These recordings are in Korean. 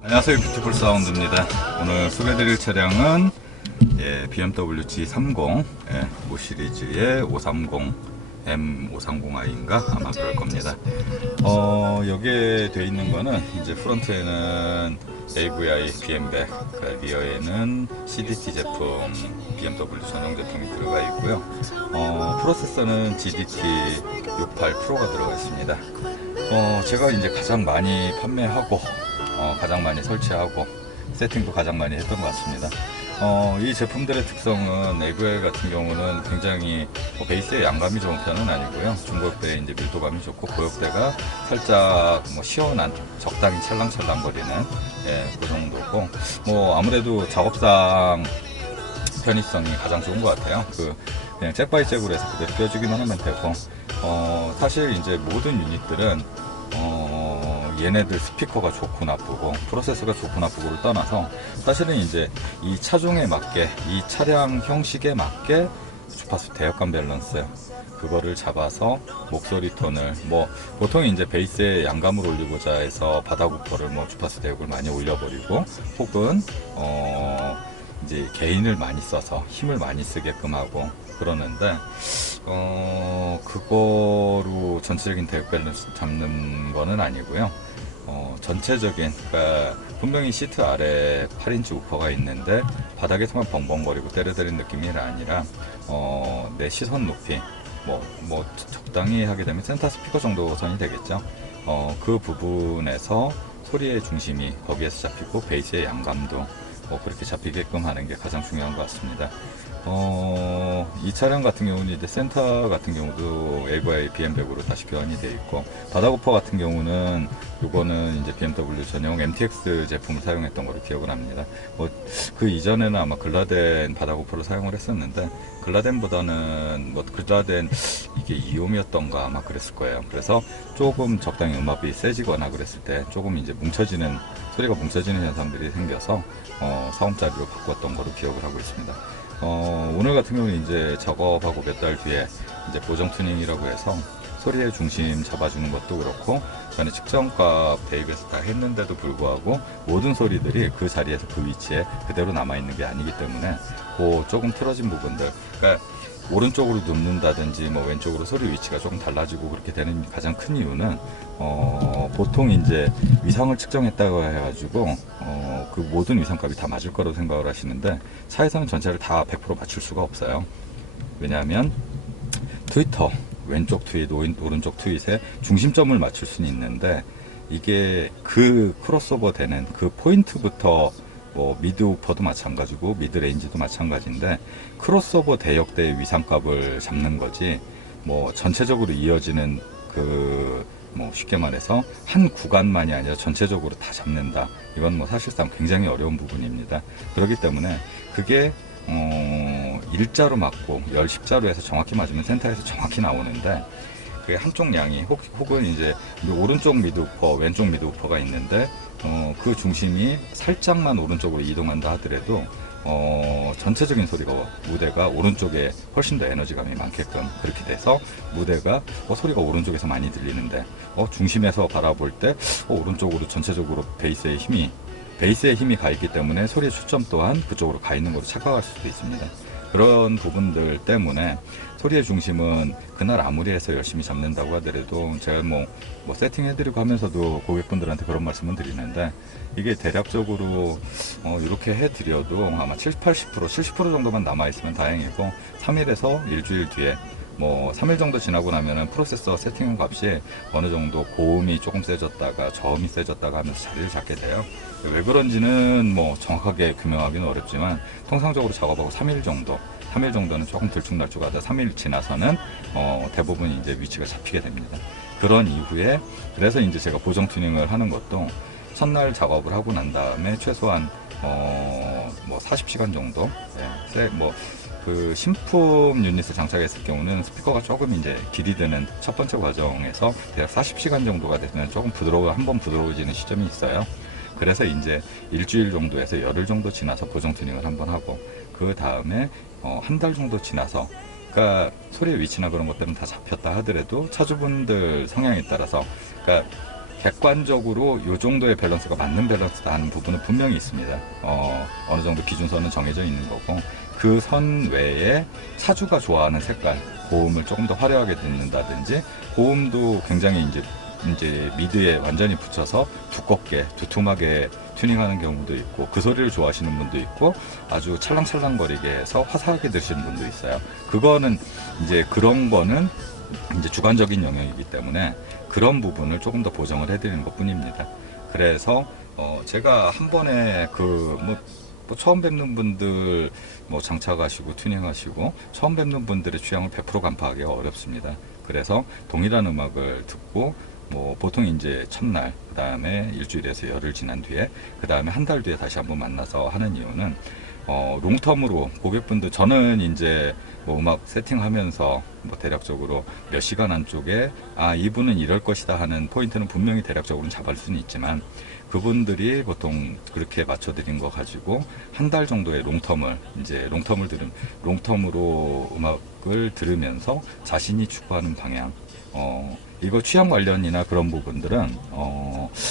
안녕하세요, 뷰티풀 사운드입니다. 오늘 소개해드릴 차량은 BMW G30 5 시리즈의 530 M530i인가 아마 그럴 겁니다. 여기에 돼 있는 거는 이제 프론트에는 AVI BM백, 리어에는 CDT 제품, BMW 전용 제품이 들어가 있고요. 프로세서는 GDT 68 Pro가 들어가 있습니다. 제가 이제 가장 많이 판매하고 가장 많이 설치하고 세팅도 가장 많이 했던 것 같습니다. 이 제품들의 특성은 AVI 같은 경우는 굉장히 베이스의 양감이 좋은 편은 아니고요. 중고역대의 이제 밀도감이 좋고 고역대가 살짝 시원한 적당히 찰랑찰랑거리는 그 정도고 아무래도 작업상 편의성이 가장 좋은 것 같아요. 그냥 잭바이잭으로 해서 그대로 껴주기만 하면 되고 사실 이제 모든 유닛들은 얘네들 스피커가 좋고 나쁘고 프로세서가 좋고 나쁘고를 떠나서 사실은 이제 이 차종에 맞게 이 차량 형식에 맞게 주파수 대역감 밸런스 그거를 잡아서 목소리 톤을 보통 이제 베이스에 양감을 올리고자 해서 바닥 우퍼를 주파수 대역을 많이 올려버리고 혹은 이제 개인을 많이 써서 힘을 많이 쓰게끔 하고 그러는데 그거로 전체적인 대역 밸런스 잡는 거는 아니고요. 전체적인, 그러니까 분명히 시트 아래 8인치 우퍼가 있는데 바닥에서만 벙벙거리고 때려대는 느낌이 아니라 내 시선 높이 적당히 하게 되면 센터 스피커 정도 선이 되겠죠. 그 부분에서 소리의 중심이 거기에서 잡히고 베이스의 양감도 그렇게 잡히게끔 하는 게 가장 중요한 것 같습니다. 이 차량 같은 경우는 이제 센터 같은 경우도 AVI BM백으로 다시 교환이 되어 있고 바닥 우퍼 같은 경우는 요거는 이제 BMW 전용 MTX 제품을 사용했던 걸로 기억을 합니다. 그 이전에는 아마 글라덴 바닥 우퍼를 사용을 했었는데 글라덴보다는 글라덴 이게 이옴이었던가 아마 그랬을 거예요. 그래서 조금 적당히 음압이 세지거나 그랬을 때 조금 이제 소리가 뭉쳐지는 현상들이 생겨서 사옴짜리로 바꿨던 거로 기억을 하고 있습니다. 오늘 같은 경우는 이제 작업하고 몇 달 뒤에 이제 보정 튜닝이라고 해서 소리의 중심 잡아주는 것도 그렇고 전에 측정값 대입해서 다 했는데도 불구하고 모든 소리들이 그 자리에서 그 위치에 그대로 남아있는 게 아니기 때문에 그 조금 틀어진 부분들, 그러니까 오른쪽으로 눕는다든지 왼쪽으로 소리 위치가 조금 달라지고 그렇게 되는 가장 큰 이유는 보통 이제 위상을 측정했다고 해가지고 그 모든 위상값이 다 맞을 거라고 생각을 하시는데 차에서는 전체를 다 100% 맞출 수가 없어요. 왜냐하면 트위터 왼쪽 트윗 오른쪽 트윗에 중심점을 맞출 수는 있는데 이게 그 크로스오버 되는 그 포인트부터 미드 우퍼도 마찬가지고 미드 레인지도 마찬가지인데 크로스오버 대역대의 위상값을 잡는 거지 전체적으로 이어지는 쉽게 말해서 한 구간만이 아니라 전체적으로 다 잡는다, 이건 사실상 굉장히 어려운 부분입니다. 그렇기 때문에 그게 일자로 맞고 10자로 해서 정확히 맞으면 센터에서 정확히 나오는데 그게 한쪽 양이 혹은 이제 오른쪽 미드 우퍼 왼쪽 미드 우퍼가 있는데 그 중심이 살짝만 오른쪽으로 이동한다 하더라도 전체적인 무대가 오른쪽에 훨씬 더 에너지감이 많게끔 그렇게 돼서 무대가 소리가 오른쪽에서 많이 들리는데 중심에서 바라볼 때 오른쪽으로 전체적으로 베이스의 힘이 가 있기 때문에 소리의 초점 또한 그쪽으로 가 있는 걸로 착각할 수도 있습니다. 그런 부분들 때문에 소리의 중심은 그날 아무리 해서 열심히 잡는다고 하더라도 제가 세팅해드리고 하면서도 고객분들한테 그런 말씀을 드리는데 이게 대략적으로 이렇게 해드려도 아마 70, 80%, 70% 정도만 남아있으면 다행이고 3일에서 일주일 뒤에 3일 정도 지나고 나면은 프로세서 세팅 값이 어느 정도 고음이 조금 세졌다가 저음이 세졌다가 하면서 자리를 잡게 돼요. 왜 그런지는 정확하게 규명하기는 어렵지만 통상적으로 작업하고 3일 정도는 조금 들쭉날쭉하다 3일 지나서는 대부분 이제 위치가 잡히게 됩니다. 그런 이후에 그래서 이제 제가 보정 튜닝을 하는 것도 첫날 작업을 하고 난 다음에 최소한 40시간 정도 그 신품 유닛을 장착했을 경우는 스피커가 조금 이제 길이 드는 첫 번째 과정에서 대략 40시간 정도가 되면 조금 한번 부드러워지는 시점이 있어요. 그래서 이제 일주일 정도에서 열흘 정도 지나서 보정 튜닝을 한번 하고 그 다음에 한 달 정도 지나서, 그러니까 소리의 위치나 그런 것들은 다 잡혔다 하더라도 차주분들 성향에 따라서, 그러니까 객관적으로 요 정도의 밸런스가 맞는 밸런스다 하는 부분은 분명히 있습니다. 어느 정도 기준선은 정해져 있는 거고, 그 선 외에 차주가 좋아하는 색깔, 고음을 조금 더 화려하게 듣는다든지, 고음도 굉장히 이제 미드에 완전히 붙여서 두껍게 두툼하게 튜닝하는 경우도 있고, 그 소리를 좋아하시는 분도 있고, 아주 찰랑찰랑거리게 해서 화사하게 들으시는 분도 있어요. 그거는 이제 그런 거는 이제 주관적인 영역이기 때문에 그런 부분을 조금 더 보정을 해드리는 것 뿐입니다. 그래서 제가 한 번에 뭐 처음 뵙는 분들 장착하시고 튜닝하시고 처음 뵙는 분들의 취향을 100% 간파하기가 어렵습니다. 그래서 동일한 음악을 듣고 보통 이제 첫날, 그 다음에 일주일에서 열흘 지난 뒤에, 그 다음에 한 달 뒤에 다시 한번 만나서 하는 이유는 롱텀으로 고객분들, 저는 이제 음악 세팅하면서 대략적으로 몇 시간 안쪽에 이분은 이럴 것이다 하는 포인트는 분명히 대략적으로 잡을 수는 있지만, 그분들이 보통 그렇게 맞춰드린 거 가지고 한 달 정도의 롱텀으로 음악을 들으면서 자신이 추구하는 방향, 이거 취향 관련이나 그런 부분들은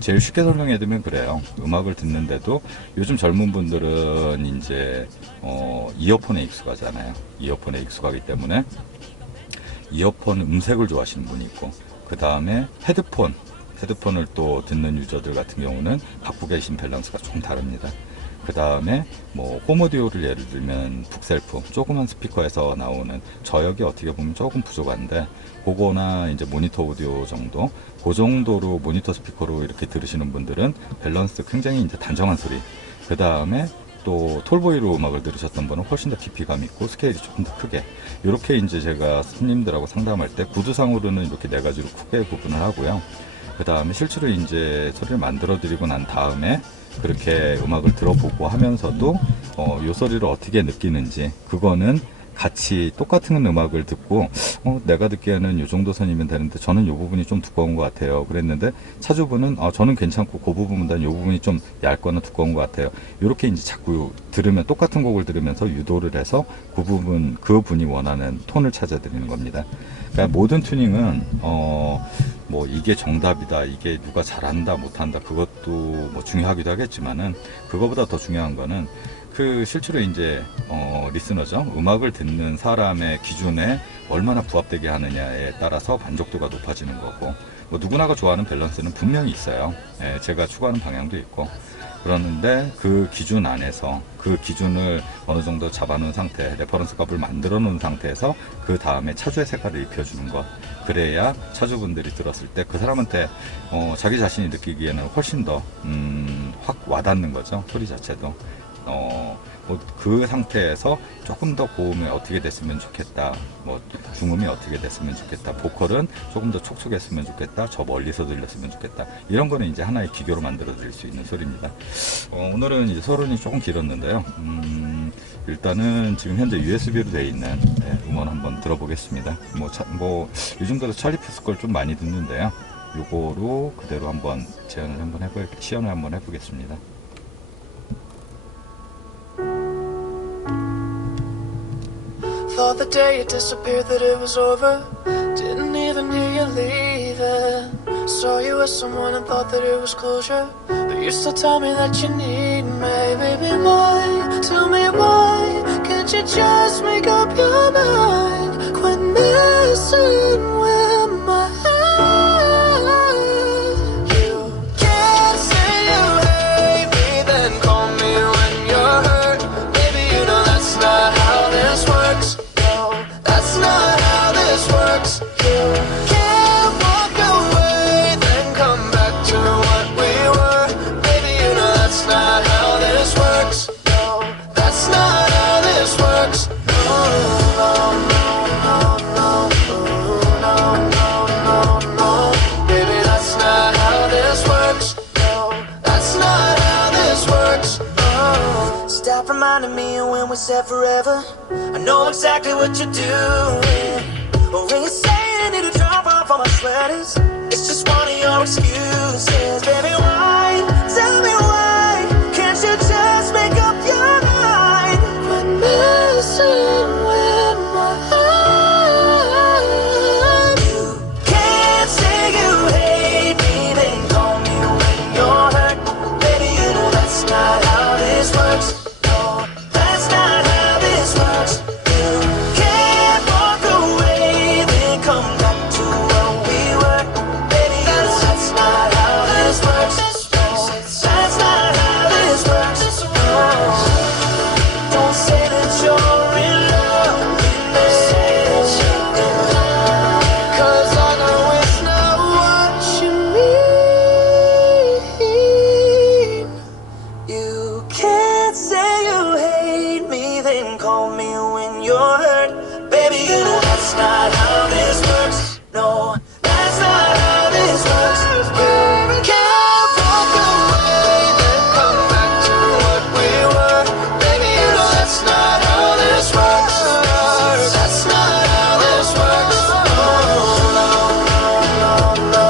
제일 쉽게 설명해드리면 그래요. 음악을 듣는데도 요즘 젊은 분들은 이제 이어폰에 익숙하잖아요. 이어폰에 익숙하기 때문에 이어폰 음색을 좋아하시는 분이 있고, 그 다음에 헤드폰을 또 듣는 유저들 같은 경우는 갖고 계신 밸런스가 조금 다릅니다. 그 다음에 홈오디오를 예를 들면 북셀프, 조그만 스피커에서 나오는 저역이 어떻게 보면 조금 부족한데, 그거나 이제 모니터 오디오 정도, 그 정도로 모니터 스피커로 이렇게 들으시는 분들은 밸런스 굉장히 이제 단정한 소리. 그 다음에 또 톨보이로 음악을 들으셨던 분은 훨씬 더 깊이감 있고 스케일이 조금 더 크게, 이렇게 이제 제가 손님들하고 상담할 때 구두상으로는 이렇게 네 가지로 크게 구분을 하고요. 그 다음에 실제로 이제 소리를 만들어 드리고 난 다음에 그렇게 음악을 들어보고 하면서도 요 소리를 어떻게 느끼는지, 그거는 같이 똑같은 음악을 듣고 내가 듣기에는 요 정도 선이면 되는데 저는 요 부분이 좀 두꺼운 것 같아요 그랬는데, 차주분은 저는 괜찮고 그 부분보다는 요 부분이 좀 얇거나 두꺼운 것 같아요. 이렇게 이제 자꾸 똑같은 곡을 들으면서 유도를 해서 그분이 원하는 톤을 찾아드리는 겁니다. 그러니까 모든 튜닝은 이게 정답이다, 이게 누가 잘한다 못한다, 그것도 중요하기도 하겠지만은, 그거보다 더 중요한 거는 실제로 이제 리스너죠, 음악을 듣는 사람의 기준에 얼마나 부합되게 하느냐에 따라서 만족도가 높아지는 거고, 누구나가 좋아하는 밸런스는 분명히 있어요. 제가 추구하는 방향도 있고, 그러는데 그 기준 안에서 그 기준을 어느 정도 잡아놓은 상태, 레퍼런스 값을 만들어 놓은 상태에서 그 다음에 차주의 색깔을 입혀주는 것, 그래야 차주분들이 들었을 때 그 사람한테 자기 자신이 느끼기에는 훨씬 더 확 와닿는 거죠. 소리 자체도. 그 상태에서 조금 더 고음이 어떻게 됐으면 좋겠다, 중음이 어떻게 됐으면 좋겠다, 보컬은 조금 더 촉촉했으면 좋겠다, 저 멀리서 들렸으면 좋겠다, 이런 거는 이제 하나의 기교로 만들어 드릴 수 있는 소리입니다. 오늘은 이제 서론이 조금 길었는데요. 일단은 지금 현재 USB로 되어 있는 음원 한번 들어보겠습니다. 요즘도 찰리 푸스 걸 좀 많이 듣는데요. 요거로 그대로 한번 시연을 한번 해보겠습니다. Thought the day it disappeared, that it was over. Didn't even hear you leaving. Saw you with someone and thought that it was closure, but you still tell me that you need me. Baby, why? Tell me why? Can't you just make up your mind? Quit messing with my head. You can't say you hate me, then call me when you're hurt. Baby, you know that's not how this works. That's not how this works. You can't walk away, then come back to what we were. Baby, you know that's not how this works. No, that's not how this works. No, no, no, no, no, no, no, no. Baby, that's not how this works. No, that's not how this works. No. Stop reminding me of when we said forever. I know exactly what you're doing. But when you say you need to drop off all my sweaters, it's just one of your excuses. Baby, why? Tell me why? Can't you just make up your mind? Quit messing with my heart. You can't say you hate me, then works. No, that's not how this works. You can't walk away, then come back to what we were. Baby, you know that's not how this works. No, that's not how this works. No, don't say that you're in love with me. Say that you're in love. 'Cause I know it's not what you need. You can't say you hate me, then call me when you're hurt. Baby, you know that's not how this works. No, that's not how this works. You can't walk away, then come back to what we were. Baby, you know that's not how this works. That's not how this works. No, no, no, no, no, no,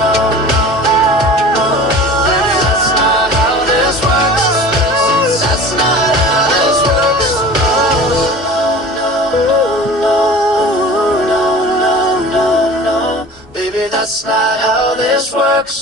no, no. Baby, that's not how this works. That's not how this works. No, no, no, no, no, no, no. Baby, that's not how this works.